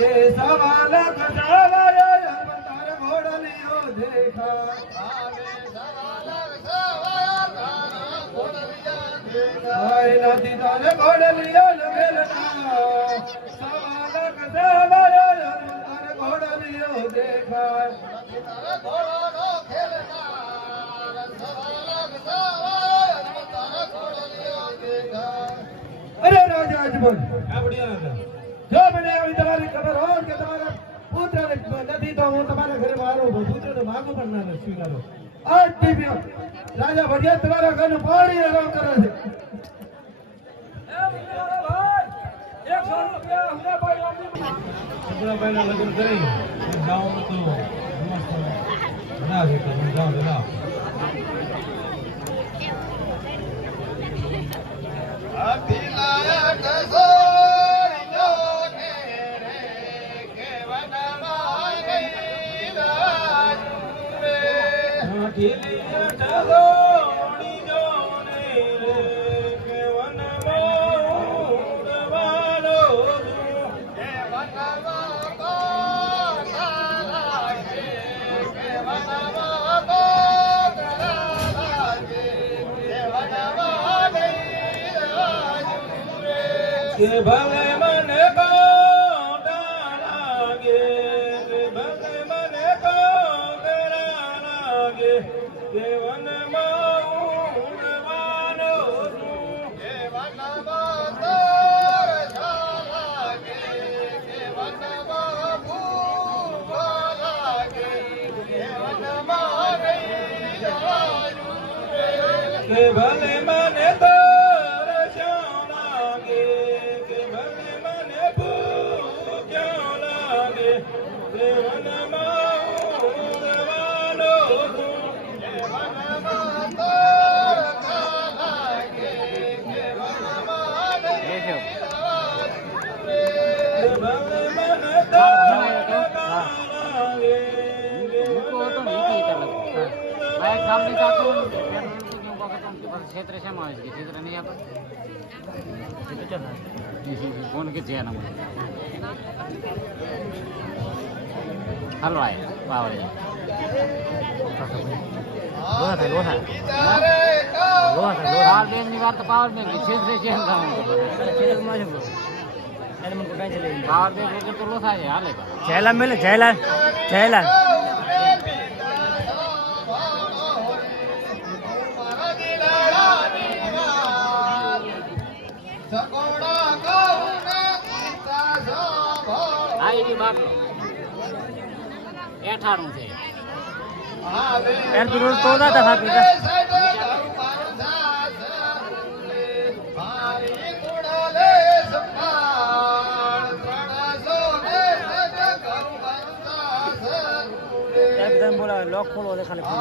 કે સવાલ કસાવાય અવતાર ઘોડલિયો દેખાય હાય નથી તારે ઘોડલિયો લગેલના સવાલ કસાવાય ઘોડલિયો દેખાય અરે રાજા અજમલ. જો મને આવી તમારી ખબર હોય કે તમારા પુત્રને નથી તો હું તમારા ઘરે મારો પુત્રને માગું પણ ના સ્વીકારો. આજ દીવ્ય રાજા ભડિયા તમારા ઘરનું પાણી આરામ કરે છે. છોકરાભાઈના લગ્ન કરી. તો ના કે ભલે કે ભલે મને તરસ્યા લાગે કે ભલે મને ભૂખ્યા લાગે કે વનમાં ક્ષેત્ર શેમાં આવે છે ક્ષેત્ર નહીં આપે ફોન કે છે એના મને હાલો આય પાવડે લોહા થાય લોહા લોહા થાય લોહા બેનની વાત તો પાવર બેંક ક્ષેત્ર છે એમ કામ પાવર બેંક વગર તો લોહા છે હાલે જયલાલ મેલે જયલાલ જયલાલ આ એની બાટલો એઠાણું છે. એર તો તો દાતા થાકી એક દમ બોલા લોક ખોલો ખાલી ફોન.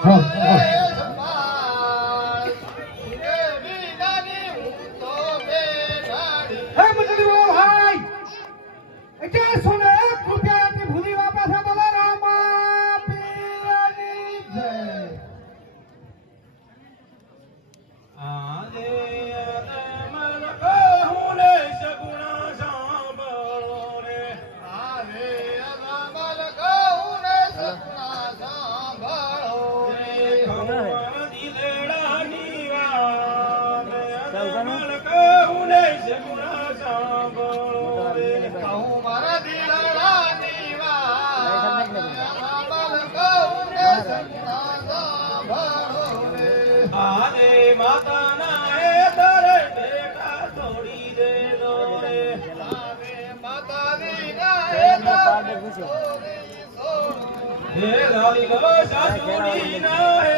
હા. હે લાલી લો સાસુડી ના હે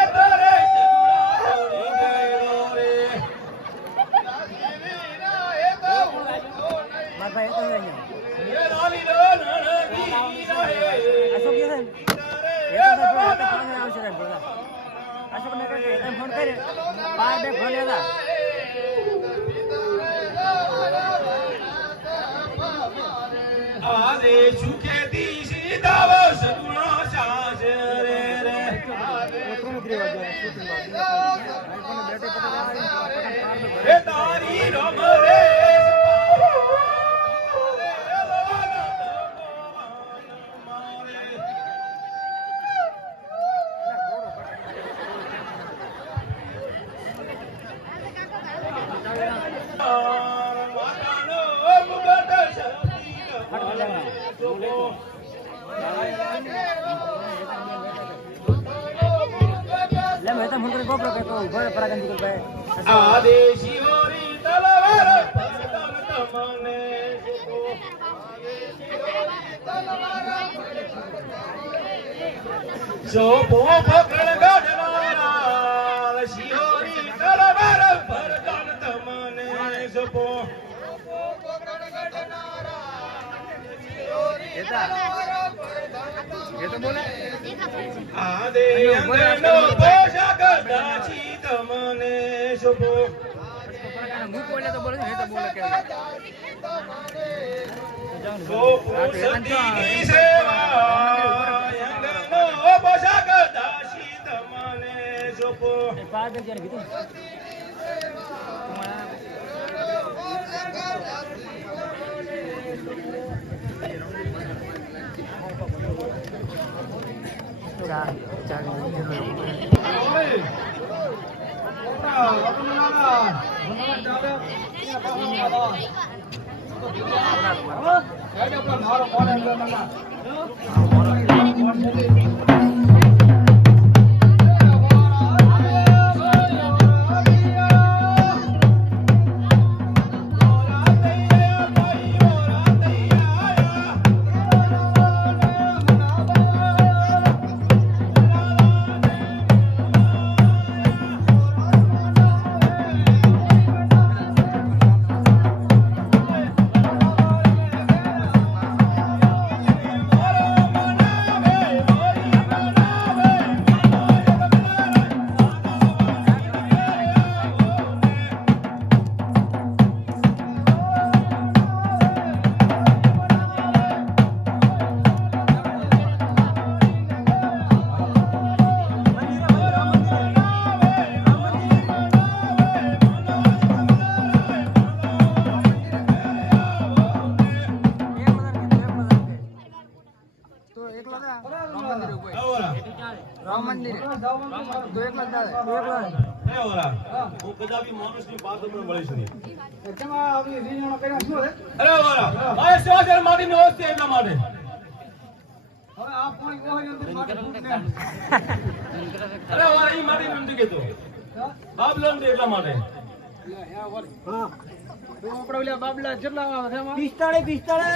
ફોન કરી બાર બે હોરી તલવાર પરતમ તમને સોપો પકડ ગઢનારા પોશાક દાચી તમને સોપો પાંચ જણ કીધું. ચાલ ચાલ તો માણસની વાત હમણાં મળી છે? અરે વાલા મારે શ્વાસ અને માટીની હોશ એટલા માટે. અરે વાલા ઈ માટી નથી કહેતો બાબલો નથી એટલા માટે. હા. તો આપણે ઓલા બાબલા કેટલા આવે છે એમાં? પિસ્તાળે પિસ્તાળે.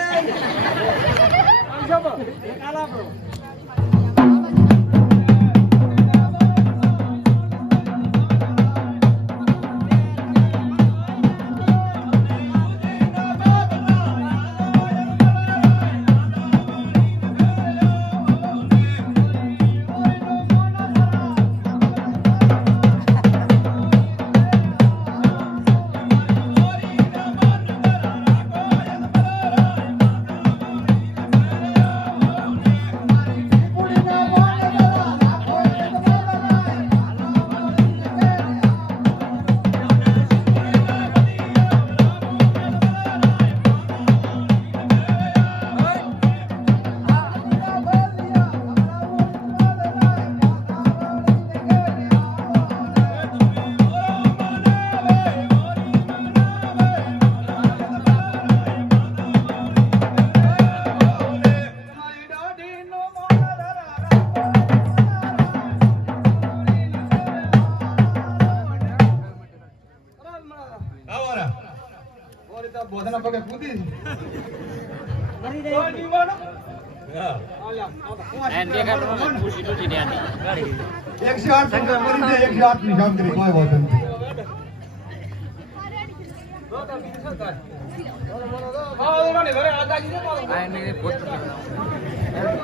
તૂટી રહ્યા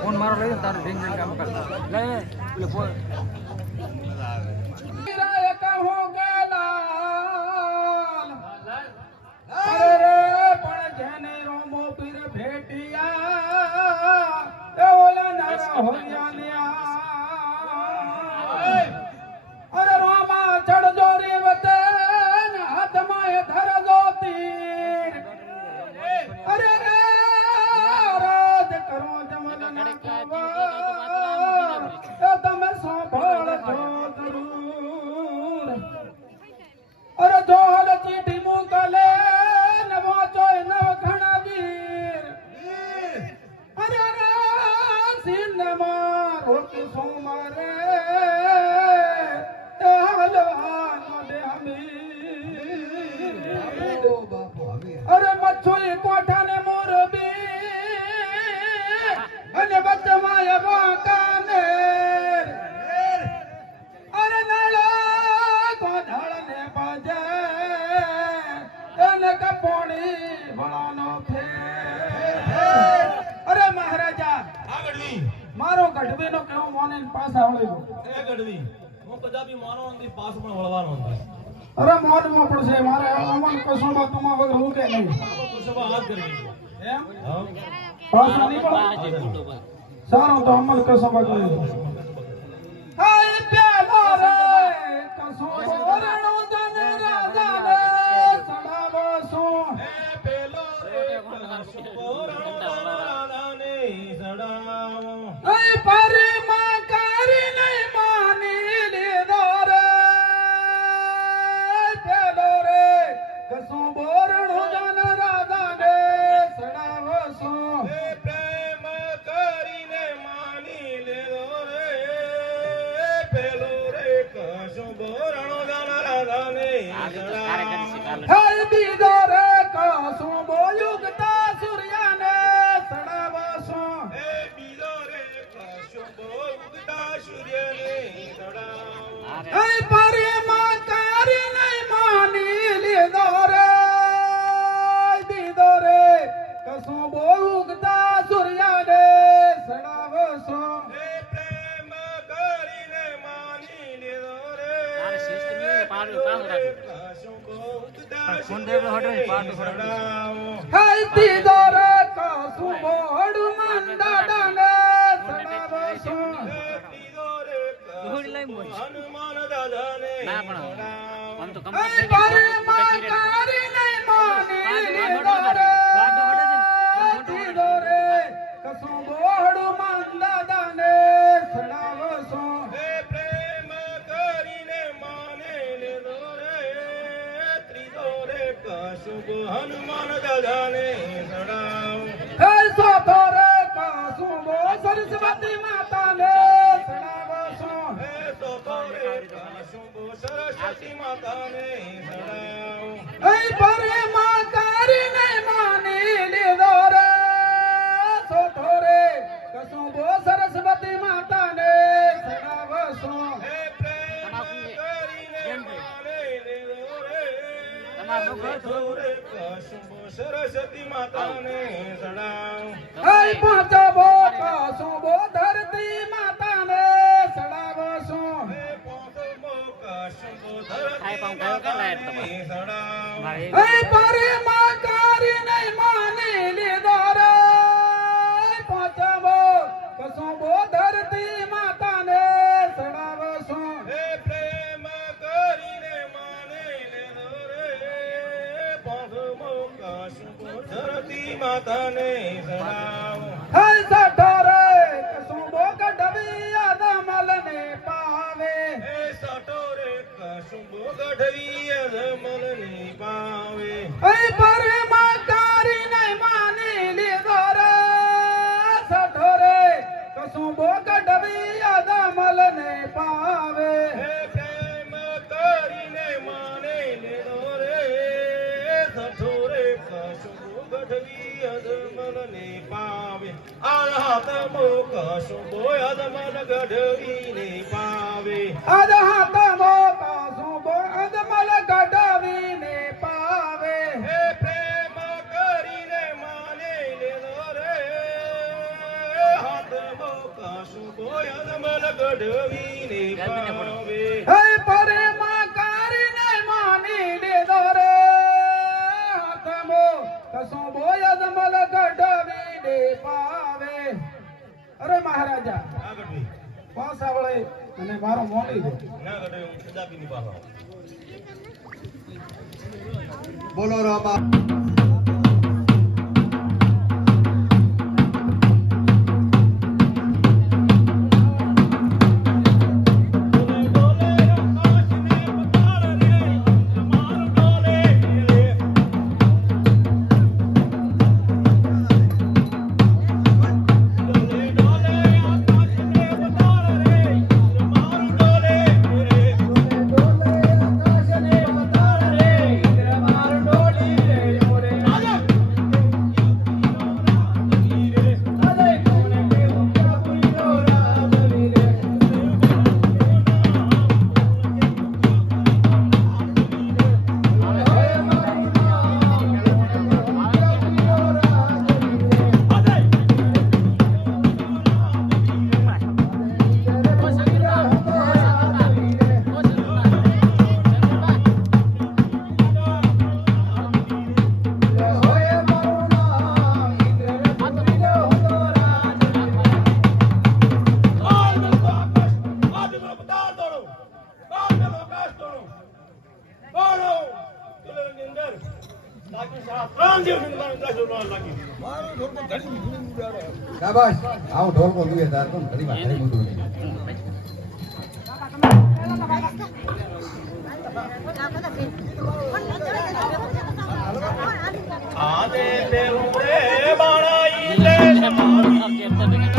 ફોન મારો લઈ તારું રિંગ રિંગ કામ કરતા ભેટિયા ઓલા નારા હોયા એને કપોણી વળાનો ફેર. અરે મહારાજા આ ગઢવી મારો ગઢવીનો કેવો મોને પાસ વળ્યો એ ગઢવી હું કદાપી મારો નથી પાસ પણ વળવાનો નથી અરે મોજમાં પડશે મારે અમન કસુંબા તમા વગર હું કે નહીં? હાથ કરી એમ? હા. પાછા નહીં પડે? સારું તો અમલ કસુંબા કરી હનુમાન દાદાને ના પણ આમ તો કમ્પ્લીટ દાદાને સડાવો. હે સોતો રે કસું બો સરસ્વતી માતાને સડાવો શું એ ચોથો રે કશુંબો સરસ્વતી માતાને સડાવો. અય પરમાં કરી નહીં માની લીધો રે સોતો રે કસું બો સરસ્વતી માતાને સડાવો શું એ પ્રેમ કરીને માને લેલો રે તમારું ચોથો રે કશુંબો સરસ્વતી માતાને સડાવો. અય પાંચમો કસું બો ધરતી માતાને સડાવો શું ધરતી થાય પણ કયો કેટલા હેડ માતાને સડાવ સડાવો. પરે માં કરી નહીં માની લીધો રે પાંચમો કસું બો ગઢવી અધમલની પાવે. અય પરમાં કરી નહીં માની લીધો રે સઠોરે કસું બો ગઢવી આદમલને પાવે એ પ્રેમ કરીને માને લેલો રે સાટો રે કશુંબો ગઢવી અધમલની પાવે. આ હાથમો કશુંબો અધમલ ગઢવીને પાવે. અદ પાવે. હે માની રે. હાથમો કસું પાવે. અરે મહારાજા પાસા વળે અને મારો મોડી ના હું બોલો રાબા શાબાશ આવો ઢોલ કો દુએ તાર કોણ ઘડી માં ઘડી મુંડું આને દેવું રે બાણાઈ લે મારી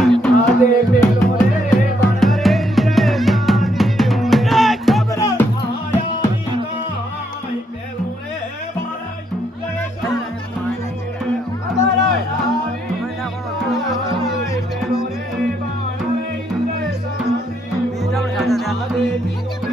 baby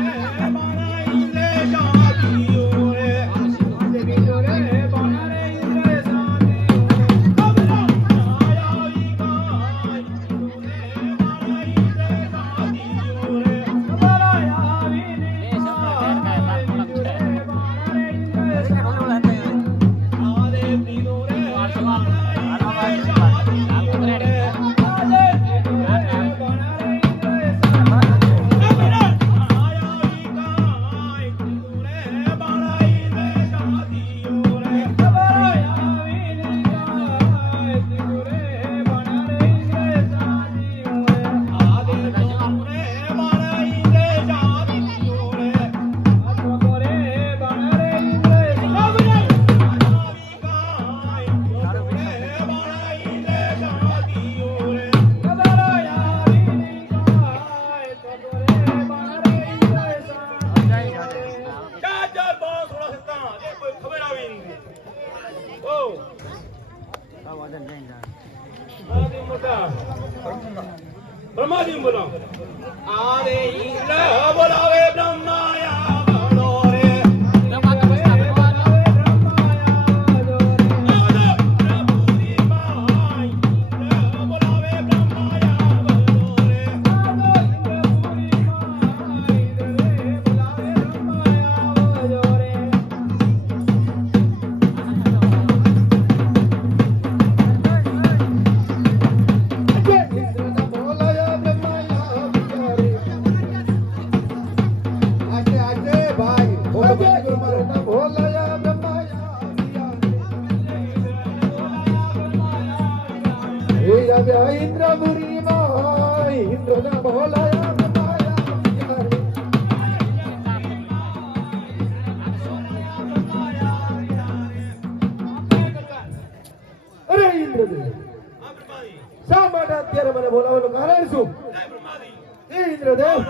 ઇન્દ્રદેવ!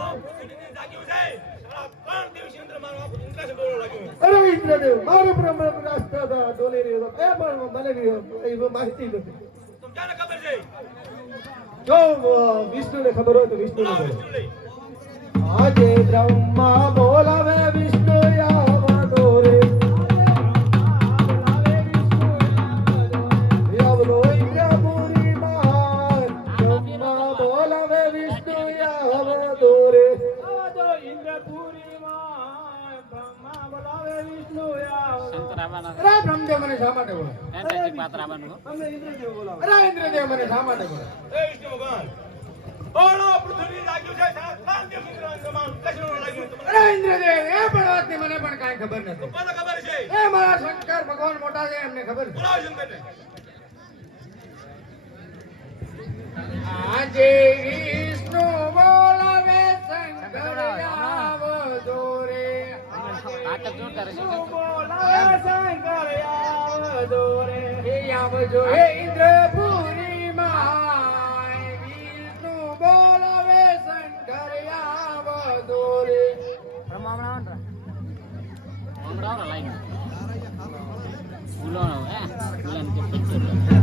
અરે ઇન્દ્રદેવ, મારે બ્રહ્મ નાસ્તા એ પણ માહિતી નથી. જો વિષ્ણુને ખબર હોય તો વિષ્ણુ આજે બ્રહ્મા બોલાવે વિષ્ણુ. શા માટે એમને ખબર આજે વિષ્ણુ બોલાવે શંકર આવો દોરે બોલાવે આવજો. રે. શંકર આવજો રે પ્રમામણા ફૂલો હે? ફૂલન કે પચ્ચો